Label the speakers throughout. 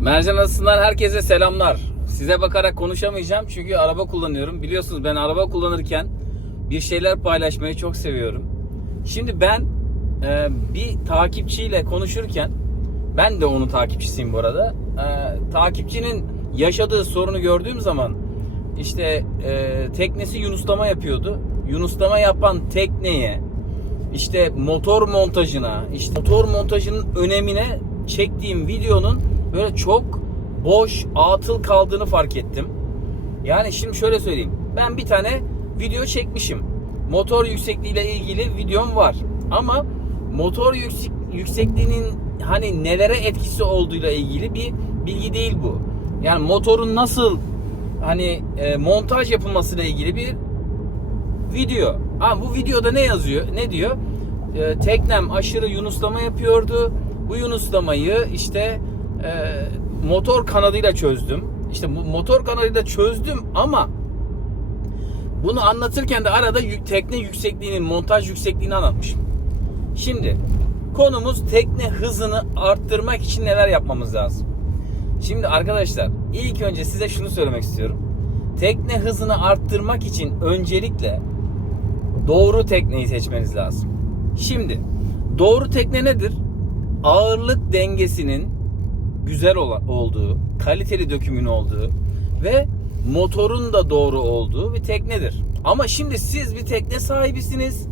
Speaker 1: Mercan Adası'ndan herkese selamlar. Size bakarak konuşamayacağım çünkü araba kullanıyorum. Biliyorsunuz ben araba kullanırken bir şeyler paylaşmayı çok seviyorum. Şimdi ben e, bir takipçiyle konuşurken ben de onun takipçisiyim bu arada. E, takipçinin yaşadığı sorunu gördüğüm zaman işte e, teknesi yunuslama yapıyordu. Yunuslama yapan tekneye işte motor montajına, işte motor montajının önemine çektiğim videonun böyle çok boş, atıl kaldığını fark ettim. Yani şimdi şöyle söyleyeyim. Ben bir tane video çekmişim. Motor yüksekliğiyle ilgili videom var. Ama motor yüksek, yüksekliğinin hani nelere etkisi olduğuyla ilgili bir bilgi değil bu. Yani motorun nasıl hani e, montaj yapılmasıyla ilgili bir video. Ama bu videoda ne yazıyor? Ne diyor? Ee, teknem aşırı yunuslama yapıyordu. Bu yunuslamayı işte e, motor kanadıyla çözdüm. İşte bu motor kanadıyla çözdüm ama bunu anlatırken de arada yük- tekne yüksekliğinin, montaj yüksekliğini anlatmışım. Şimdi konumuz tekne hızını arttırmak için neler yapmamız lazım? Şimdi arkadaşlar ilk önce size şunu söylemek istiyorum. Tekne hızını arttırmak için öncelikle doğru tekneyi seçmeniz lazım. Şimdi doğru tekne nedir? Ağırlık dengesinin güzel olduğu, kaliteli dökümün olduğu ve motorun da doğru olduğu bir teknedir. Ama şimdi siz bir tekne sahibisiniz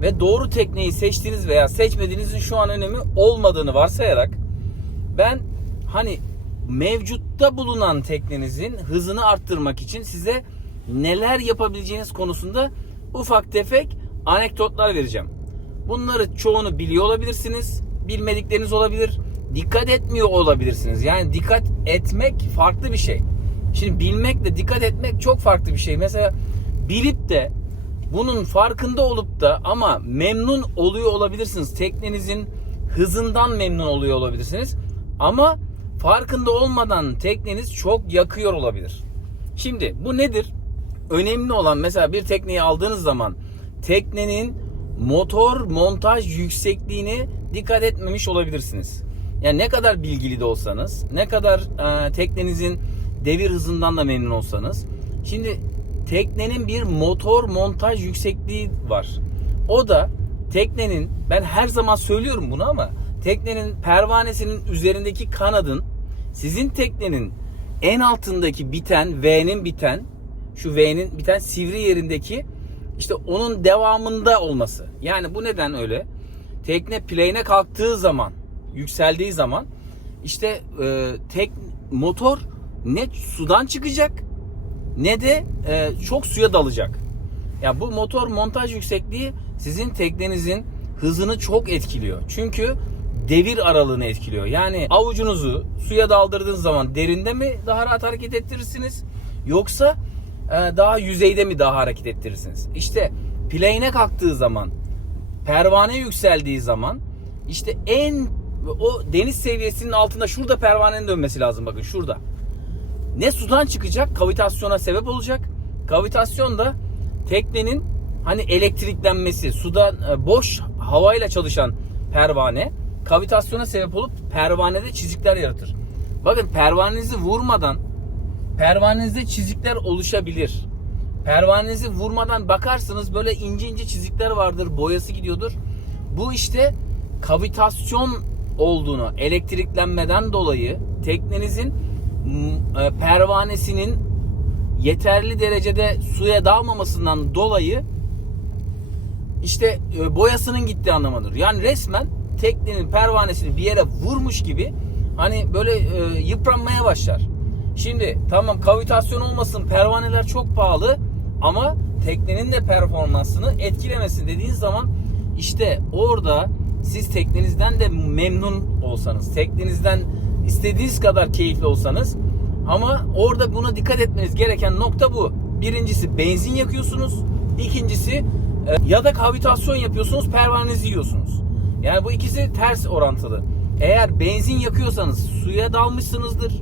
Speaker 1: ve doğru tekneyi seçtiğiniz veya seçmediğinizin şu an önemi olmadığını varsayarak ben hani mevcutta bulunan teknenizin hızını arttırmak için size neler yapabileceğiniz konusunda ufak tefek anekdotlar vereceğim. Bunları çoğunu biliyor olabilirsiniz, bilmedikleriniz olabilir, dikkat etmiyor olabilirsiniz. Yani dikkat etmek farklı bir şey. Şimdi bilmekle dikkat etmek çok farklı bir şey. Mesela bilip de bunun farkında olup da ama memnun oluyor olabilirsiniz. Teknenizin hızından memnun oluyor olabilirsiniz. Ama farkında olmadan tekneniz çok yakıyor olabilir. Şimdi bu nedir? Önemli olan mesela bir tekneyi aldığınız zaman teknenin motor montaj yüksekliğini dikkat etmemiş olabilirsiniz. Yani ne kadar bilgili de olsanız, ne kadar e, teknenizin devir hızından da memnun olsanız. Şimdi teknenin bir motor montaj yüksekliği var. O da teknenin ben her zaman söylüyorum bunu ama teknenin pervanesinin üzerindeki kanadın sizin teknenin en altındaki biten V'nin biten şu V'nin biten sivri yerindeki işte onun devamında olması. Yani bu neden öyle? Tekne plane'e kalktığı zaman, yükseldiği zaman işte e, tek motor ne sudan çıkacak ne de e, çok suya dalacak. Ya bu motor montaj yüksekliği sizin teknenizin hızını çok etkiliyor. Çünkü devir aralığını etkiliyor. Yani avucunuzu suya daldırdığınız zaman derinde mi daha rahat hareket ettirirsiniz? Yoksa e, daha yüzeyde mi daha hareket ettirirsiniz? İşte plane'e kalktığı zaman, pervane yükseldiği zaman işte en o deniz seviyesinin altında şurada pervanenin dönmesi lazım bakın şurada. Ne sudan çıkacak kavitasyona sebep olacak. Kavitasyon da teknenin hani elektriklenmesi, suda e, boş havayla çalışan pervane kavitasyona sebep olup pervanede çizikler yaratır. Bakın pervanenizi vurmadan pervanenizde çizikler oluşabilir. Pervanenizi vurmadan bakarsınız böyle ince ince çizikler vardır, boyası gidiyordur. Bu işte kavitasyon olduğunu, elektriklenmeden dolayı teknenizin e, pervanesinin yeterli derecede suya dalmamasından dolayı işte e, boyasının gittiği anlamıdır. Yani resmen teknenin pervanesini bir yere vurmuş gibi hani böyle e, yıpranmaya başlar. Şimdi tamam kavitasyon olmasın pervaneler çok pahalı ama teknenin de performansını etkilemesin dediğiniz zaman işte orada siz teknenizden de memnun olsanız, teknenizden istediğiniz kadar keyifli olsanız ama orada buna dikkat etmeniz gereken nokta bu. Birincisi benzin yakıyorsunuz. İkincisi e, ya da kavitasyon yapıyorsunuz, pervanenizi yiyorsunuz. Yani bu ikisi ters orantılı. Eğer benzin yakıyorsanız suya dalmışsınızdır.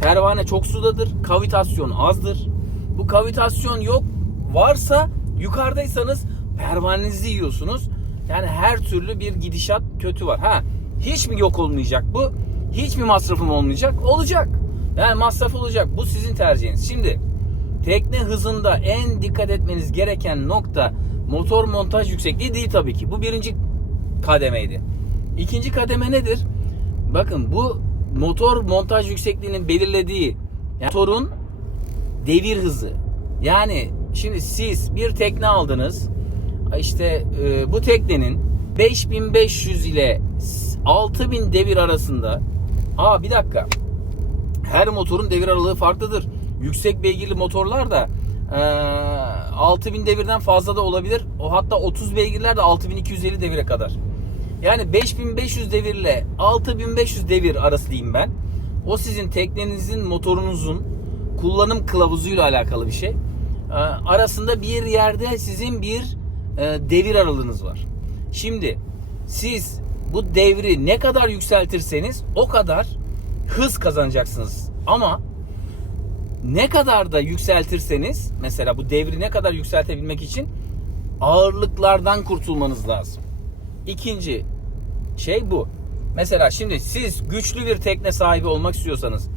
Speaker 1: Pervane çok sudadır. Kavitasyon azdır. Bu kavitasyon yok. Varsa yukarıdaysanız pervanenizi yiyorsunuz. Yani her türlü bir gidişat kötü var. Ha hiç mi yok olmayacak bu? Hiç mi masrafım olmayacak? Olacak. Yani masraf olacak. Bu sizin tercihiniz. Şimdi tekne hızında en dikkat etmeniz gereken nokta motor montaj yüksekliği değil tabii ki. Bu birinci kademeydi. İkinci kademe nedir? Bakın bu motor montaj yüksekliğinin belirlediği yani motorun devir hızı. Yani şimdi siz bir tekne aldınız. İşte e, bu teknenin 5500 ile 6000 devir arasında. Aa bir dakika. Her motorun devir aralığı farklıdır. Yüksek beygirli motorlar da e, 6000 devirden fazla da olabilir. O hatta 30 beygirler de 6250 devire kadar. Yani 5500 devirle 6500 devir arası diyeyim ben. O sizin teknenizin motorunuzun kullanım kılavuzuyla alakalı bir şey. Ee, arasında bir yerde sizin bir e, devir aralığınız var. Şimdi siz bu devri ne kadar yükseltirseniz o kadar hız kazanacaksınız. Ama ne kadar da yükseltirseniz mesela bu devri ne kadar yükseltebilmek için ağırlıklardan kurtulmanız lazım. İkinci şey bu. Mesela şimdi siz güçlü bir tekne sahibi olmak istiyorsanız,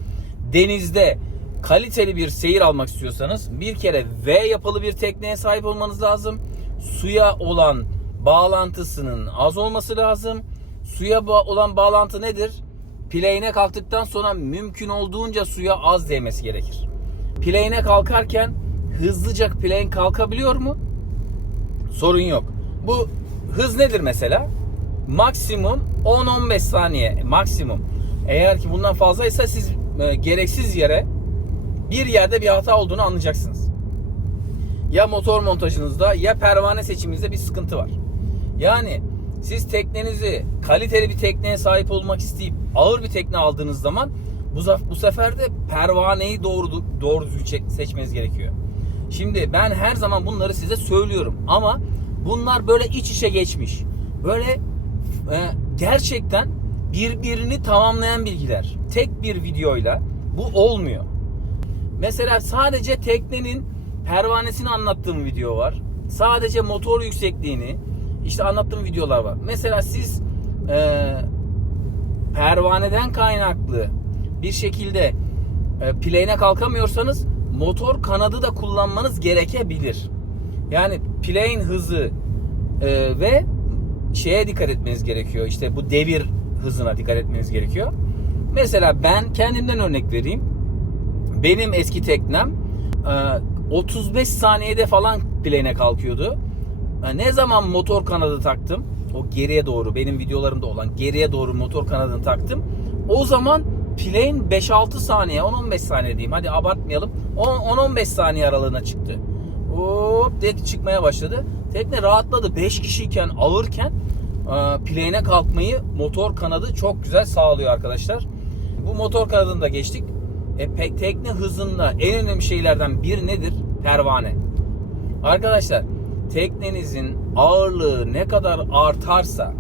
Speaker 1: denizde kaliteli bir seyir almak istiyorsanız bir kere V yapılı bir tekneye sahip olmanız lazım. Suya olan bağlantısının az olması lazım. Suya olan bağlantı nedir? Play'ine kalktıktan sonra mümkün olduğunca suya az değmesi gerekir. Play'ine kalkarken hızlıca plane kalkabiliyor mu? Sorun yok. Bu hız nedir mesela? Maksimum 10-15 saniye maksimum. Eğer ki bundan fazlaysa siz e, gereksiz yere bir yerde bir hata olduğunu anlayacaksınız. Ya motor montajınızda ya pervane seçiminizde bir sıkıntı var. Yani siz teknenizi kaliteli bir tekneye sahip olmak isteyip ağır bir tekne aldığınız zaman bu, bu sefer de pervaneyi doğru doğru düzgün seçmeniz gerekiyor. Şimdi ben her zaman bunları size söylüyorum ama bunlar böyle iç içe geçmiş. Böyle e, gerçekten birbirini tamamlayan bilgiler. Tek bir videoyla bu olmuyor. Mesela sadece teknenin pervanesini anlattığım video var. Sadece motor yüksekliğini işte anlattığım videolar var. Mesela siz e, pervaneden kaynaklı bir şekilde e, plane'e kalkamıyorsanız motor kanadı da kullanmanız gerekebilir. Yani plane hızı e, ve şeye dikkat etmeniz gerekiyor. İşte bu devir hızına dikkat etmeniz gerekiyor. Mesela ben kendimden örnek vereyim. Benim eski teknem e, 35 saniyede falan plane'e kalkıyordu. Ne zaman motor kanadı taktım, o geriye doğru benim videolarımda olan geriye doğru motor kanadını taktım. O zaman plane 5-6 saniye, 10-15 saniye diyeyim. Hadi abartmayalım. 10-15 saniye aralığına çıktı. Hop dedi çıkmaya başladı. Tekne rahatladı. 5 kişiyken ağırken e, plane'e kalkmayı motor kanadı çok güzel sağlıyor arkadaşlar. Bu motor kanadını da geçtik. E, tekne hızında en önemli şeylerden bir nedir? Pervane. Arkadaşlar teknenizin ağırlığı ne kadar artarsa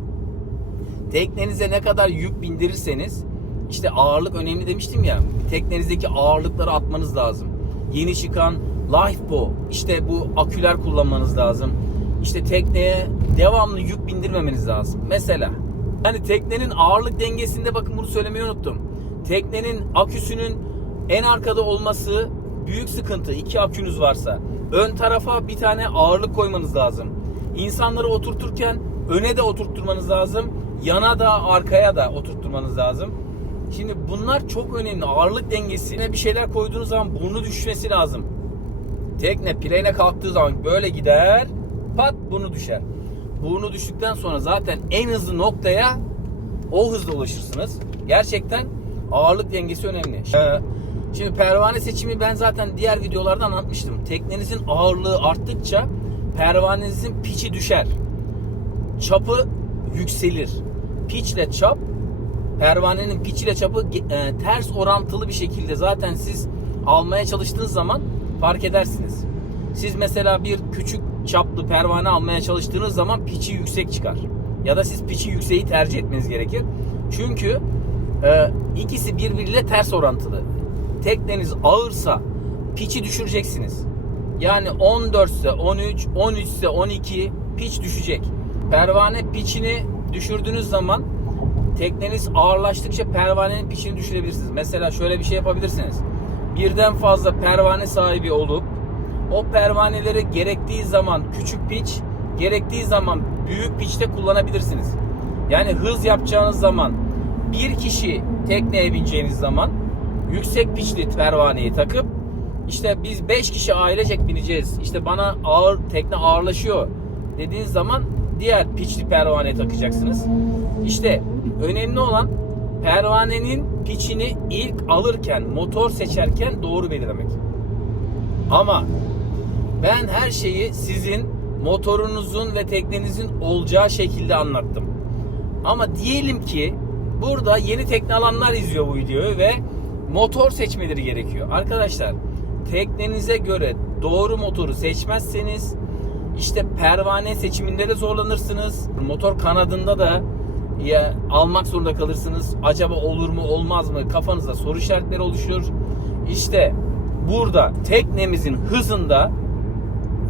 Speaker 1: teknenize ne kadar yük bindirirseniz işte ağırlık önemli demiştim ya. Teknenizdeki ağırlıkları atmanız lazım. Yeni çıkan Lifebo işte bu aküler kullanmanız lazım. İşte tekneye devamlı yük bindirmemeniz lazım. Mesela hani teknenin ağırlık dengesinde bakın bunu söylemeyi unuttum. Teknenin aküsünün en arkada olması büyük sıkıntı. İki akünüz varsa. Ön tarafa bir tane ağırlık koymanız lazım. İnsanları oturturken öne de oturtturmanız lazım. Yana da arkaya da oturtturmanız lazım. Şimdi bunlar çok önemli. Ağırlık dengesine bir şeyler koyduğunuz zaman burnu düşmesi lazım. Tekne plane'e kalktığı zaman böyle gider. Pat burnu düşer. Burnu düştükten sonra zaten en hızlı noktaya o hızla ulaşırsınız. Gerçekten ağırlık dengesi önemli. Ee, Şimdi pervane seçimi ben zaten diğer videolarda anlatmıştım. Teknenizin ağırlığı arttıkça pervanenizin piçi düşer. Çapı yükselir. Piçle çap pervanenin piç ile çapı e, ters orantılı bir şekilde zaten siz almaya çalıştığınız zaman fark edersiniz. Siz mesela bir küçük çaplı pervane almaya çalıştığınız zaman piçi yüksek çıkar. Ya da siz piçi yükseği tercih etmeniz gerekir. Çünkü e, ikisi birbiriyle ters orantılı. Tekneniz ağırsa piçi düşüreceksiniz. Yani 14 ise 13, 13 ise 12 piç düşecek. Pervane piçini düşürdüğünüz zaman tekneniz ağırlaştıkça pervanenin piçini düşürebilirsiniz. Mesela şöyle bir şey yapabilirsiniz. Birden fazla pervane sahibi olup o pervaneleri gerektiği zaman küçük piç, gerektiği zaman büyük piçte kullanabilirsiniz. Yani hız yapacağınız zaman bir kişi tekneye bineceğiniz zaman yüksek piçli pervaneyi takıp işte biz 5 kişi ailecek bineceğiz. İşte bana ağır tekne ağırlaşıyor dediğiniz zaman diğer piçli pervane takacaksınız. İşte önemli olan pervanenin piçini ilk alırken, motor seçerken doğru belirlemek. Ama ben her şeyi sizin motorunuzun ve teknenizin olacağı şekilde anlattım. Ama diyelim ki burada yeni tekne alanlar izliyor bu videoyu ve motor seçmeleri gerekiyor. Arkadaşlar teknenize göre doğru motoru seçmezseniz işte pervane seçiminde de zorlanırsınız. Motor kanadında da ya almak zorunda kalırsınız. Acaba olur mu olmaz mı? Kafanızda soru işaretleri oluşur. İşte burada teknemizin hızında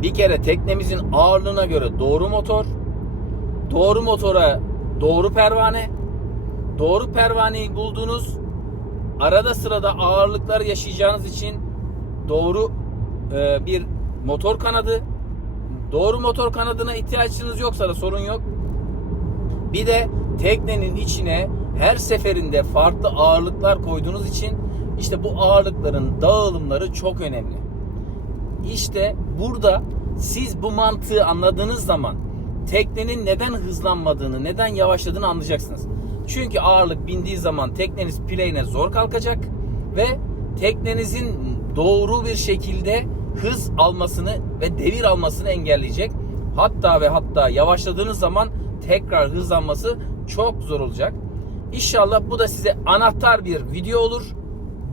Speaker 1: bir kere teknemizin ağırlığına göre doğru motor, doğru motora doğru pervane, doğru pervaneyi buldunuz. Arada sırada ağırlıklar yaşayacağınız için doğru e, bir motor kanadı, doğru motor kanadına ihtiyacınız yoksa da sorun yok. Bir de teknenin içine her seferinde farklı ağırlıklar koyduğunuz için işte bu ağırlıkların dağılımları çok önemli. İşte burada siz bu mantığı anladığınız zaman teknenin neden hızlanmadığını, neden yavaşladığını anlayacaksınız. Çünkü ağırlık bindiği zaman tekneniz plane'e zor kalkacak ve teknenizin doğru bir şekilde hız almasını ve devir almasını engelleyecek. Hatta ve hatta yavaşladığınız zaman tekrar hızlanması çok zor olacak. İnşallah bu da size anahtar bir video olur.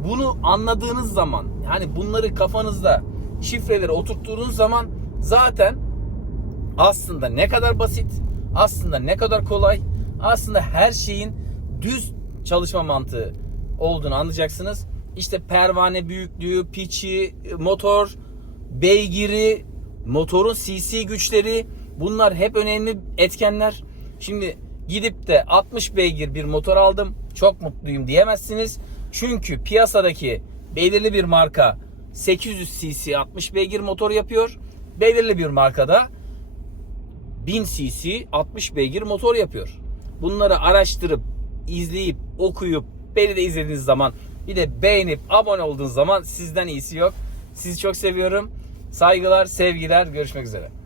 Speaker 1: Bunu anladığınız zaman yani bunları kafanızda şifreleri oturttuğunuz zaman zaten aslında ne kadar basit, aslında ne kadar kolay, aslında her şeyin düz çalışma mantığı olduğunu anlayacaksınız. İşte pervane büyüklüğü, piçi, motor, beygiri, motorun CC güçleri bunlar hep önemli etkenler. Şimdi gidip de 60 beygir bir motor aldım çok mutluyum diyemezsiniz. Çünkü piyasadaki belirli bir marka 800 cc 60 beygir motor yapıyor. Belirli bir markada 1000 cc 60 beygir motor yapıyor. Bunları araştırıp, izleyip, okuyup, beni de izlediğiniz zaman bir de beğenip abone olduğunuz zaman sizden iyisi yok. Sizi çok seviyorum. Saygılar, sevgiler. Görüşmek üzere.